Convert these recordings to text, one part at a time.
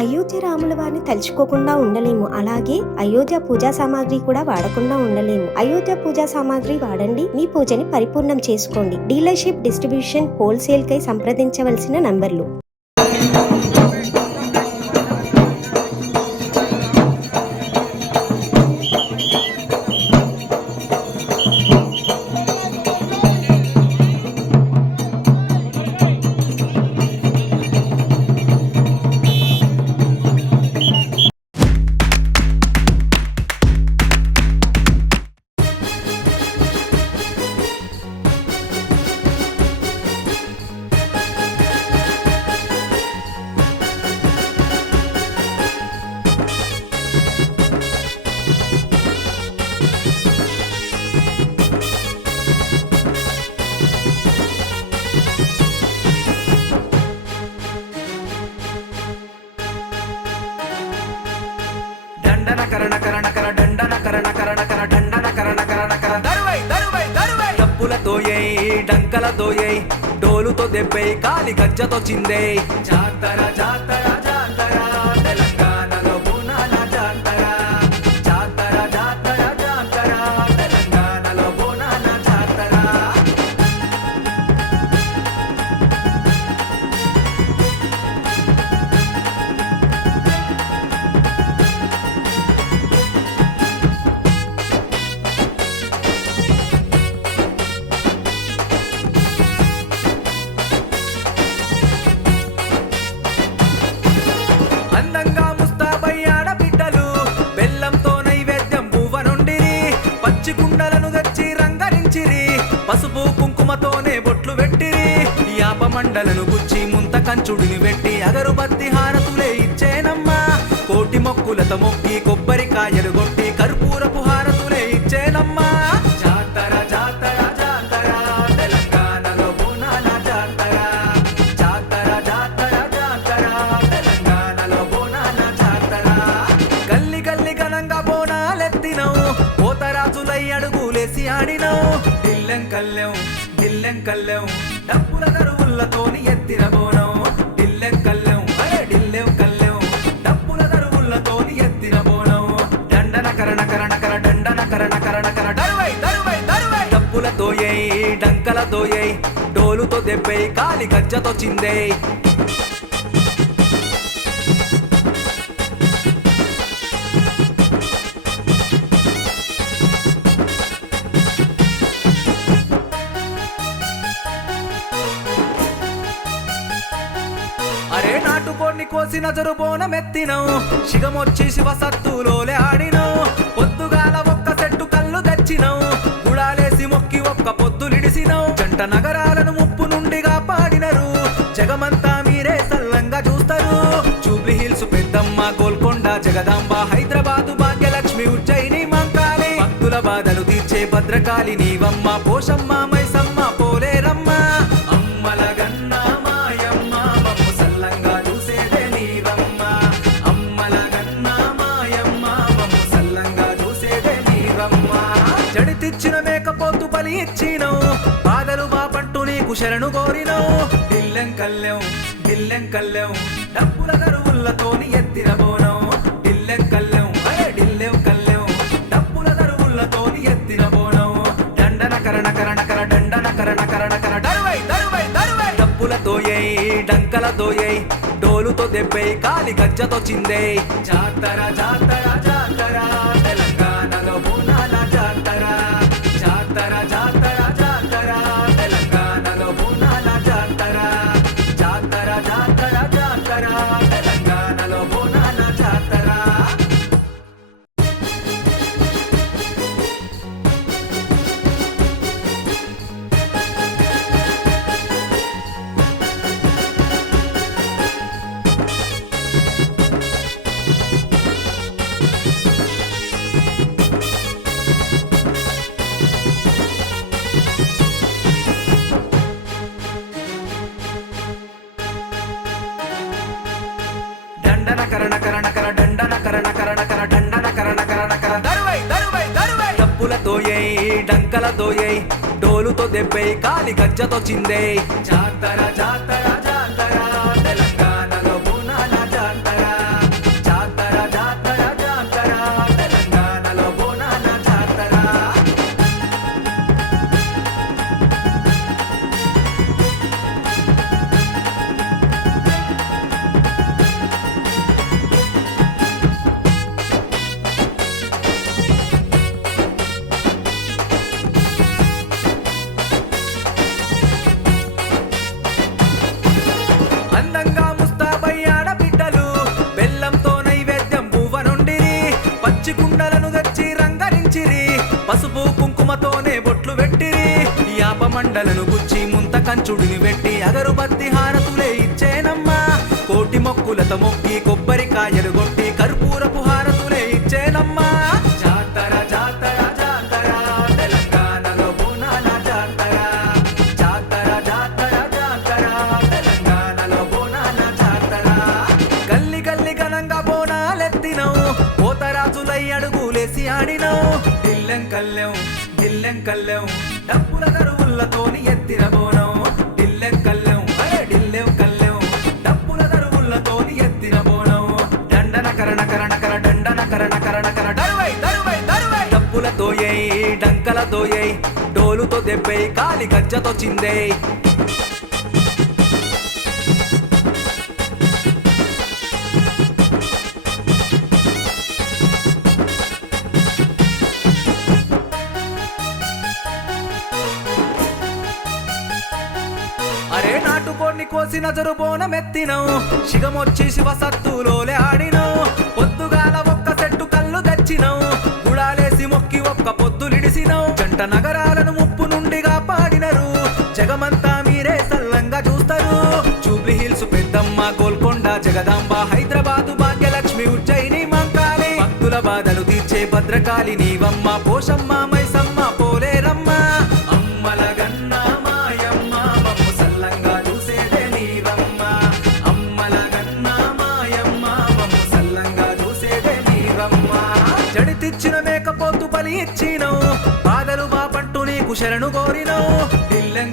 అయోధ్య రాముల వారిని తలుచుకోకుండా ఉండలేము. అలాగే అయోధ్య పూజా సామాగ్రి కూడా వాడకుండా ఉండలేము. అయోధ్య పూజా సామాగ్రి వాడండి, మీ పూజని పరిపూర్ణం చేసుకోండి. డీలర్షిప్, డిస్ట్రిబ్యూషన్, హోల్సేల్ కై సంప్రదించవలసిన నంబర్లు. డంకలతోయై డోలుతో దెబ్బై కాలి గజ్జతో చిందే జాతర జాతర జాతర తెలంగాణలో బోనాల జాతర జాతర జాతర జాతర తెలంగాణలో బోనాల జాతర. అందంగా ముస్తాబై ఆడబిడ్డలు బెల్లంతో నైవేద్యం పువ్వనుండిరి, పచ్చి కుండలను తెచ్చి రంగరించిరి, పసుపు కుంకుమతోనే బొట్లు పెట్టిరి, యాప మండలను గుచ్చి ముంత కంచుడిని పెట్టి అగరుబత్తి హారతులే ఇచ్చేనమ్మా, కోటి మొక్కులతో మొక్కి కొబ్బరికాయలు కొట్టి కర్పూరపు హారతులే ఇచ్చేనమ్మా. జాతర జాతర జాతర తెలంగాణలో బోనాల జాతర జాతర జాతర జాతర తెలంగాణలో బోనాల జాతర. గల్లి గల్లి ఘనంగా బోనాలెత్తినవు, పోతరాజులై అడుగులేసి ఆడినవు, దిల్లెం కల్లెం డప్పుల దరువులతోని ఎత్తిన బోనం, దిల్లెం కల్లెం అరే దిల్లెం కల్లెం డప్పుల దరువులతోని ఎత్తిన బోనం. దండన కరణ కరణ కర దండన కరణ కరణ కర దరువై దరువై దరువై డప్పులతోయై డంకలతోయై డోలుతో దెబ్బై కాలి గజ్జతో చిందే. అరే నాటుకోడిని కోసి నజరు బోనమెత్తినవు, శిగమొచ్చి శివ సత్తులోలే ఆడినవు, పొద్దుగాల ఒక్క సెట్టు కళ్ళు తెచ్చినవు, గుడాలేసి మొక్కి ఒక్క పొద్దులిడిసినవు, జంట నగరాలను ముప్పు నుండి కాపాడినరు, జగమంతా మీరే సల్లంగా చూస్తారు. జూబ్లీ హిల్స్ పెద్దమ్మ, గోల్కొండ జగదాంబ, హైదరాబాదు భాగ్యలక్ష్మి, ఉజ్జయిని మంకాళి, భక్తుల బాధలు తీర్చే భద్రకాళి నీవమ్మ, పోషమ్మ మైసమ్మ పోలేరమ్మ, అమ్మల గన్న మాయమ్మ మమ్ము సల్లంగా చూసేదే నీవమ్మ, అమ్మల గన్న మాయమ్మ మమ్ము సల్లంగా చూసేదే నీవమ్మ. జడితిచ్చిన మేకపోతు బలి ఇచ్చినవు, బాధలు బాపంటూ నీకు శరణు కోరినవు, దిల్లెం కల్లెం డప్పుల దరువులతోని ఎత్తిన బోనం, దిల్లెం కల్లెం అరే దిల్లెం కల్లెం డప్పుల దరువులతోని ఎత్తిన బోనం. దండన కరణ కరణ కర దండన కరణ కరణ కర దరువై దరువై దరువై డప్పులతోయై డంకలతోయై డోలుతో దెబ్బై కాలి గజ్జతో చిందే. జాతర జాతర జాతర తెలంగాణలో బోనాల జాతర జాతర జాతర జాతర తెలంగాణలో బోనాల జాతర జాతర జాతర జాతర తెలంగాణలో బోనాల జాతర. దండన కరణ కరణ కర దండన కరణ కరణ కర దండన కరణ కరణ కర దరువై దరువై దరువై డప్పులతోయై డంకలతోయై డోలుతో దెబ్బై కాలి గజ్జతో చిందే. జాతర జాతర జాతర తెలంగాణలో బోనాల జాతర కుంకుమతోనే బొట్లు పెట్టిరి యాప మండలను గుచ్చి ముంత కంచుడిని పెట్టి అగరుబత్తి హారతులే ఇచ్చేనమ్మా కోటి మొక్కులతో మొక్కి కొబ్బరికాయలు కొట్టి కర్పూరపు హారతులే ఇచ్చేనమ్మా జాతర జాతర జాతర తెలంగాణలో బోనాల జాతర జాతర జాతర జాతర తెలంగాణలో బోనాల జాతర గల్లి గల్లి ఘనంగా బోనాలెత్తినవు పోతరాజులై అడుగులేసి ఆడినవు దిల్లెం కల్లెం డప్పుల దరువులతోని ఎత్తిన బోనం దిల్లెం కల్లెం డప్పుల దరువులతోని ఎత్తిన బోనం దండన కరణ కర దరువై డప్పులతోయై డంకలతోయై డోలుతో దెబ్బై కాలి గజ్జతో చిందే అరే నాటుకోడిని కోసి నజరు బోనమెత్తినవు శిగమొచ్చి శివ సత్తులోలే ఆడినవు పొద్దుగాల ఒక్క సెట్టు కళ్ళు తెచ్చినవు గుడాలేసి మొక్కి ఒక్క పొద్దులిడిసినవు జంట నగరాలను ముప్పు నుండి కాపాడినరు జగమంతా మీరే సల్లంగా చూస్తారు జూబ్లీ హిల్స్ పెద్దమ్మ గోల్కొండ జగదాంబ హైదరాబాదు భాగ్యలక్ష్మి ఉజ్జయిని మంకాళి భక్తుల బాధలు తీర్చే భద్రకాళి నీవమ్మ పోషమ్మ మైసమ్మ పోలేరమ్మ అమ్మల గన్న మాయమ్మ మమ్ము సల్లంగా చూసేదే నీవమ్మ అమ్మల గన్న మాయమ్మ మమ్ము సల్లంగా చూసేదే నీవమ్మ జడితిచ్చిన మేకపోతు బలి ఇచ్చినవు బాధలు బాపంటూ నీకు శరణు కోరినవు దిల్లెం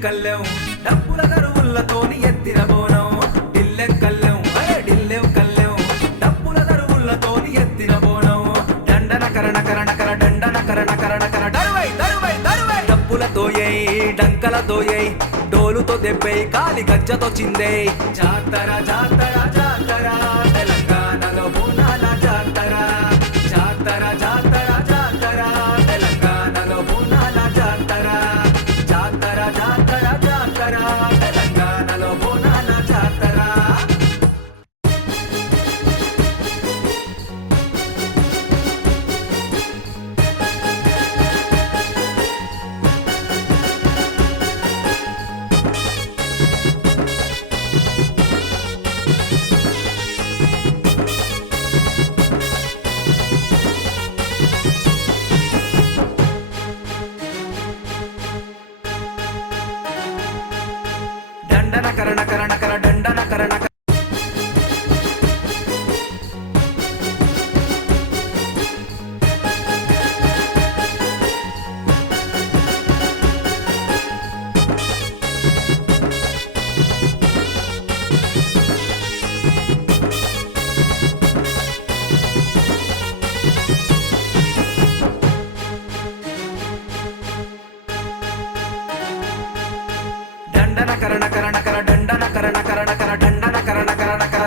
కల్లెం డప్పుల దరువులతోని ఎత్తిన బోనం దిల్లెం కల్లెం డప్పుల దరువులతోని ఎత్తిన బోనం దండన కరణ దరువై డప్పులతోయై డంకలతోయై డోలుతో దెబ్బై కాలి గజ్జతో చిందే జాతర జాతర జాతర తెలంగాణలో బోనాల జాతర జాతర జాతర జాతర తెలంగాణలో బోనాల జాతర జాతర జాతర జాతర తెలంగాణలో బోనాల జాతర దండన కరణ దండన కరణ దండన కరణ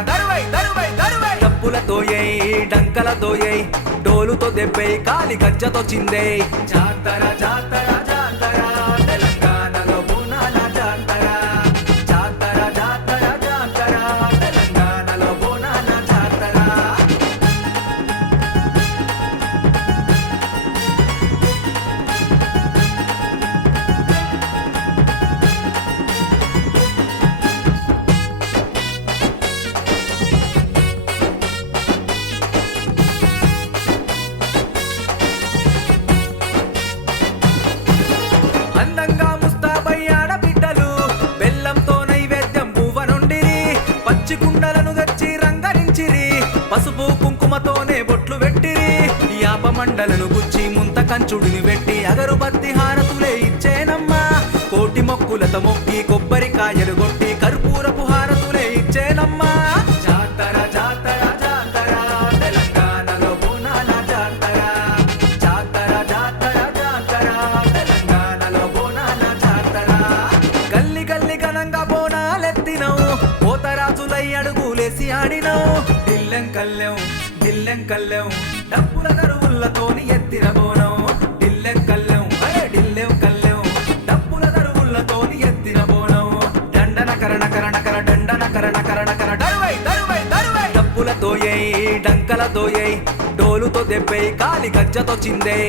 దరువై డప్పులతోయై డంకలతోయై డోలుతో దెబ్బై కాలి గజ్జతో చిందే జాతర జాతర జాతర తెలంగాణలో బోనాల జాతర జాతర జాతర జాతర తెలంగాణలో బోనాల జాతర అందంగా ముస్తాబై ఆడబిడ్డలు బెల్లంతో నైవేద్యం పువ్వ నుండిరి పచ్చి కుండలను తెచ్చి రంగరించిరి పసుపు కుంకుమతోనే బొట్లు పెట్టిరి యాప మండలను గుచ్చి ముంత కంచుడిని పెట్టి అగరుబత్తి హారతులే ఇచ్చేనమ్మా కోటి మొక్కులతో మొక్కి కొబ్బరికాయలు కొట్టి కర్పూరపు హారతులే ఇచ్చేనమ్మా జాతర జాతర జాతర తెలంగాణలో బోనాల జాతర జాతర జాతర జాతర తెలంగాణలో బోనాల జాతర గల్లి గల్లి ఘనంగా బోనాలెత్తినవు పోతరాజులై అడుగులేసి ఆడినవు దిల్లెం కల్లెం డప్పుల దరువులతోని ఎత్తిన బోనం దిల్లెం కల్లెం డప్పుల దరువులతోని ఎత్తిన బోనం దండన కరణ దరువై డప్పులతోయై డంకలతోయై డోలుతో దెబ్బై కాలి గజ్జతో చిందే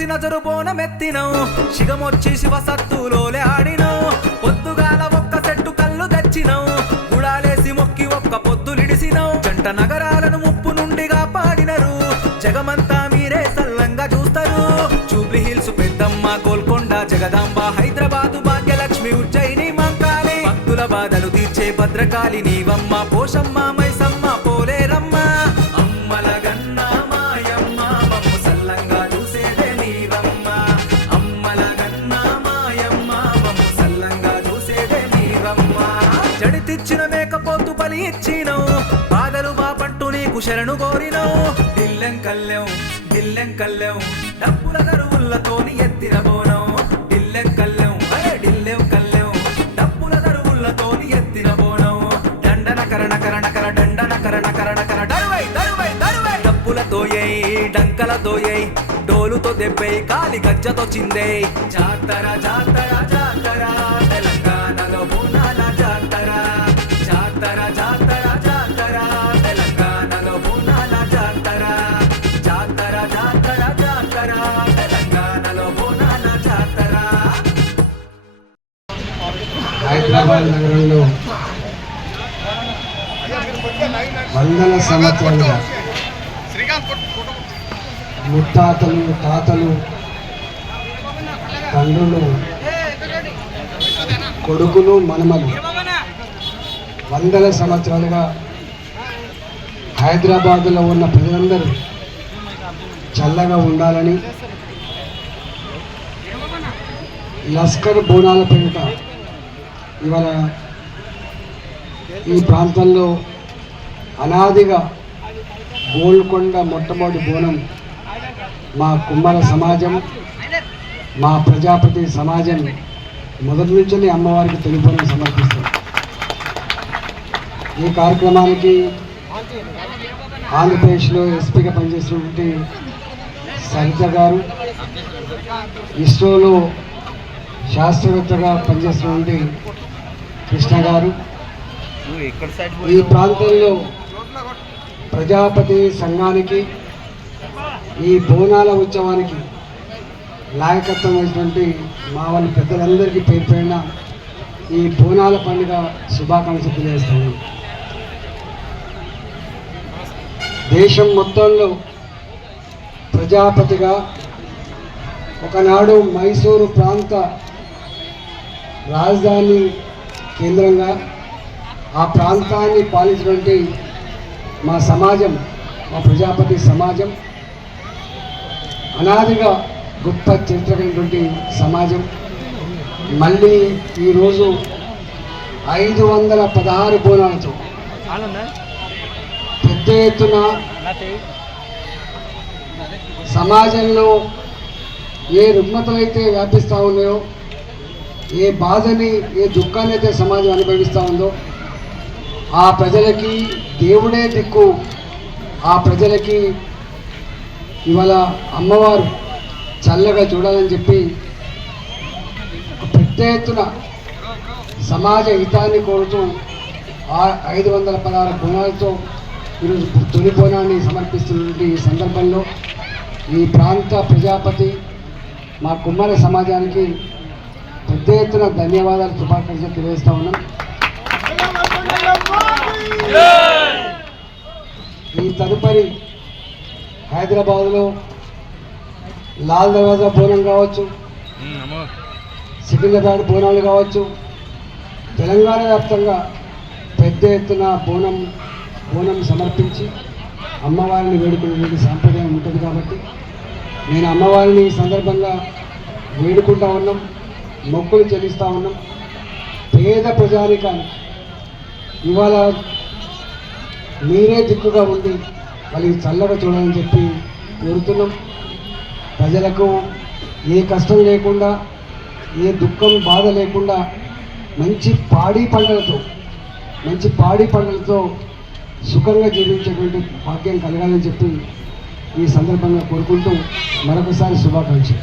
కోసి నజరు బోనమెత్తినం శిగమొచ్చి శివ సత్తులోలే ఆడినం పొద్దుగాల ఒక్క సెట్టు కళ్ళు తెచ్చినం గుడాలేసి మొక్కి ఒక్క పొద్దులిడిసినం జంట నగరాలను ముప్పు నుండి కాపాడినరు జగమంతా మీరే సల్లంగా చూస్తారు జూబ్లీ హిల్స్ పెద్దమ్మ గోల్కొండ జగదాంబ హైదరాబాదు భాగ్యలక్ష్మి ఉజ్జయిని మంకాళి భక్తుల బాధలు తీర్చే భద్రకాళి నీవమ్మ పోషమ్మ మైసమ్మ పోలేరమ్మ అమ్మల గన్న మాయమ్మ మమ్ము సల్లంగా చూసేదే నీవమ్మ అమ్మల గన్న మాయమ్మ మమ్ము సల్లంగా చూసేదే నీవమ్మ జడితిచ్చిన మేకపోతు బలి ఇచ్చినం బాధలు బాపంటూ నీకు శరణు కోరినం దిల్లెం కల్లెం డబ్బుల దరువులతోని ఎత్తిన బోనం దిల్లెం కల్లెం డబ్బుల దరువులతోని ఎత్తిన బోనం దండన కరణ దండన కరణ దరువై డబ్బులతోయై డంకలతోయై డోలుతో దెబ్బై కాలి గజ్జతో చిందే జాతర తెలంగాణలో బోనాల జాతర తెలంగాణలో బోనాల జాతర తెలంగాణలో బోనాల జాతర హైదరాబాద్ నగరంలో వందల సంవత్సరాలుగా ముత్తాతలు తాతలు తండ్రులు కొడుకులు మనమలు వందల సంవత్సరాలుగా హైదరాబాదులో ఉన్న ప్రజలందరూ చల్లగా ఉండాలని లస్కర్ బోనాల పేరిట ఇవాళ ఈ ప్రాంతంలో అనాదిగా గోల్కొండ మొట్టమొదటి బోనం మా కుమ్మర సమాజం మా ప్రజాపతి సమాజం మొదటి నుంచి అమ్మవారికి తొలిబోనం సమర్పిస్తాం. ఈ కార్యక్రమానికి ఆంధ్రప్రదేశ్లో ఎస్పీగా పనిచేసినటువంటి సరిత గారు, ఇస్రోలో శాస్త్రవేత్తగా పనిచేస్తున్నటువంటి కృష్ణ గారు, ఈ ప్రాంతంలో ప్రజాపతి సంఘానికి ఈ బోనాల ఉత్సవానికి నాయకత్వం అయినటువంటి మా వాళ్ళ పెద్దలందరికీ పేరు పైన ఈ బోనాల పండుగ శుభాకాంక్షలు తెలియజేస్తున్నాను. దేశం మొత్తంలో ప్రజాపతిగా ఒకనాడు మైసూరు ప్రాంత రాజధాని కేంద్రంగా ఆ ప్రాంతాన్ని పాలించినటువంటి మా సమాజం, మా ప్రజాపతి సమాజం అనాదిగా గొప్ప చరిత్ర కలిగినటువంటి సమాజం. మళ్ళీ ఈరోజు 516 బోనాలతో పెద్ద ఎత్తున సమాజంలో ఏ రుగ్మతలైతే వ్యాపిస్తూ ఉన్నాయో, ఏ బాధని ఏ దుఃఖాన్ని అయితే సమాజం అనుభవిస్తూ ఉందో ఆ ప్రజలకి దేవుడే దిక్కు. ఆ ప్రజలకి ఇవాళ అమ్మవారు చల్లగా చూడాలని చెప్పి పెద్ద ఎత్తున సమాజ హితాన్ని కోరుతూ 516 బోనాలతో ఈరోజు తొలి బోనాన్ని సమర్పిస్తున్నటువంటి ఈ సందర్భంలో ఈ ప్రాంత ప్రజాపతి మా కుమ్మర సమాజానికి పెద్ద ఎత్తున ధన్యవాదాలు, శుభాకాంక్షలు తెలియజేస్తా ఉన్నాం. ఈ తదుపరి హైదరాబాద్లో లాల్ దర్వాజా బోనం కావచ్చు, సికింద్రాబాద్ బోనాలు కావచ్చు, తెలంగాణ వ్యాప్తంగా పెద్ద ఎత్తున బోనం సమర్పించి అమ్మవారిని వేడుకునే సాంప్రదాయం ఉంటుంది. కాబట్టి నేను అమ్మవారిని ఈ సందర్భంగా వేడుకుంటా ఉన్నాం, మొక్కులు చెల్లిస్తూ ఉన్నాం. పేద ప్రజానికానికి ఇవాళ మీరే దిక్కుగా ఉండి వాళ్ళకి చల్లగా చూడాలని చెప్పి కోరుతున్నాం. ప్రజలకు ఏ కష్టం లేకుండా, ఏ దుఃఖం బాధ లేకుండా మంచి పాడి పంటలతో సుఖంగా జీవించేటువంటి భాగ్యం కలగాలని చెప్పి ఈ సందర్భంగా కోరుకుంటూ మరొకసారి శుభాకాంక్షలు.